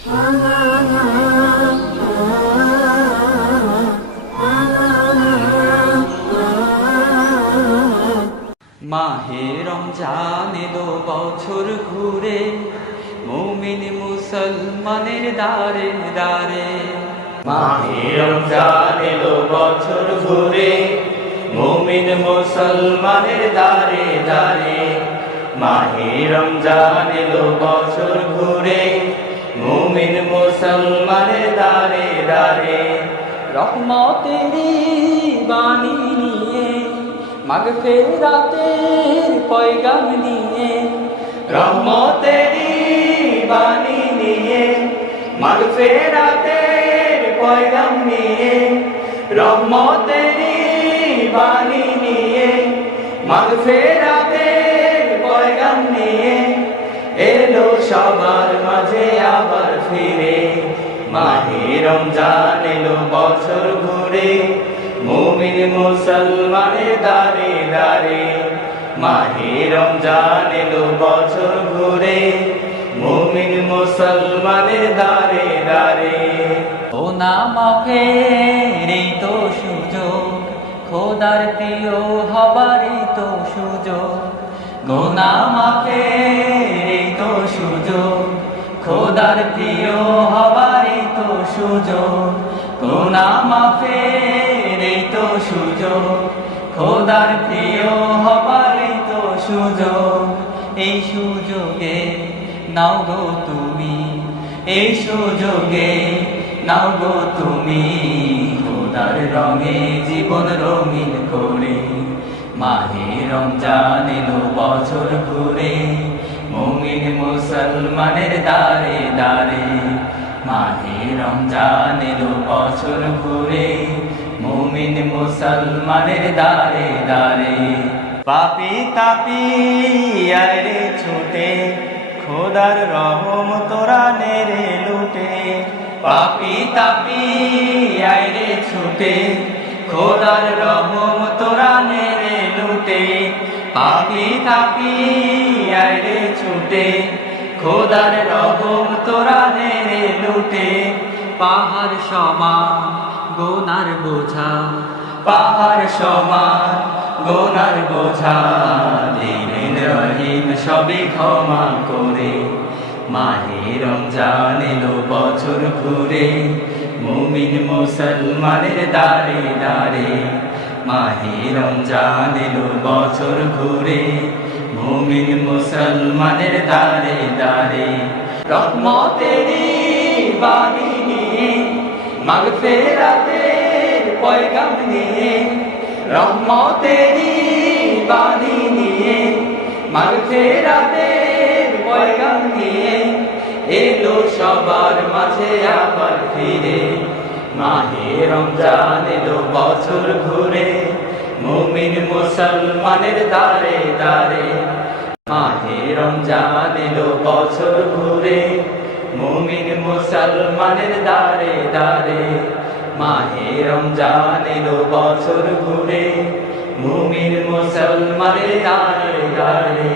মাহে রমজান এলো বছর ঘুরে, মুমিন মুসলমানের দারে দারে। মাহে রমজান এলো বছর ঘুরে, মুমিন মুসলমানের দারে দারে। মাহে রমজান এলো বছর ঘুরে, মুমিন মুসলমানের দারে দারে। রহমতেরি বাণী নিয়ে, মাগফিরাতের পয়গাম নিয়ে, রহমতেরি বাণী নিয়ে, মাগফিরাতের পয়গাম নিয়ে। রহমতেরি বাণী নিয়ে, মাগফিরাতের পয়গাম নিয়ে। এলো সবার মাঝে আবার ফিরে, মাহে রমজান এলো বছর ঘুরে, মুমিন মুসলমানের দারে দারে। মাহে রমজান এলো বছর ঘুরে, মুমিন মুসলমানের দারে দারে। ও না মাফের এই তো সুযোগ, খোদার প্রিয় হবার এই তো সুযোগ। গোনা মাফের এই তো সুযোগ, খোদার প্রিয় হবার এই তো সুযোগ। গোনা মাফের এই তো সুযোগ, খোদার প্রিয় হবার এই তো সুযোগ। এই সুযোগে নাও গো তুমি, এই সুযোগে নাও গো তুমি, খোদার রঙে জীবন রঙিন করে। মাহে রমজান এলো বছর ঘুরে, মুমিন মুসলমানের দারে দারে। মাহে রমজান এলো বছর ঘুরে, মুমিন মুসলমানের দারে দারে। পাপি তাপি আরে ছুটে, খোদার রহম তোরা নেরে লুটে। পাপি তাপি আইরে ছুটে, খোদার রহম তোরা নেরে লুটে। পাপি তাপি আইরে ছুটে, খোদার রহম তোরা নেরে লুটে। পাহাড় সমান গোনার বোঝা, পাহাড় সমান গোনার বোঝা, দিন রহিম সবই ক্ষমা করে। মাহে রমজান এলো বছর ঘুরে, মুমিন মুসলমানের দারে দারে। মাহে রমজান এলো বছর ঘুরে, মুমিন মুসলমানের দারে দারে। রহমতেরি বাণী নিয়ে, মাগফিরাতের পয়গাম নিয়ে। রহমতেরি বাণী নিয়ে, মাগফিরাতের পয়গাম নিয়ে। এলো সবার মাঝে আবার ফিরে, মাহে রমজান এলো বছর ঘুরে, মুমিন মুসলমানের দারে দারে। মাহে রমজান এলো বছর ঘুরে, মুমিন মুসলমানের দারে দারে। মাহে রমজান এলো বছর ঘুরে, মুমিন মুসলমানের দারে দারে।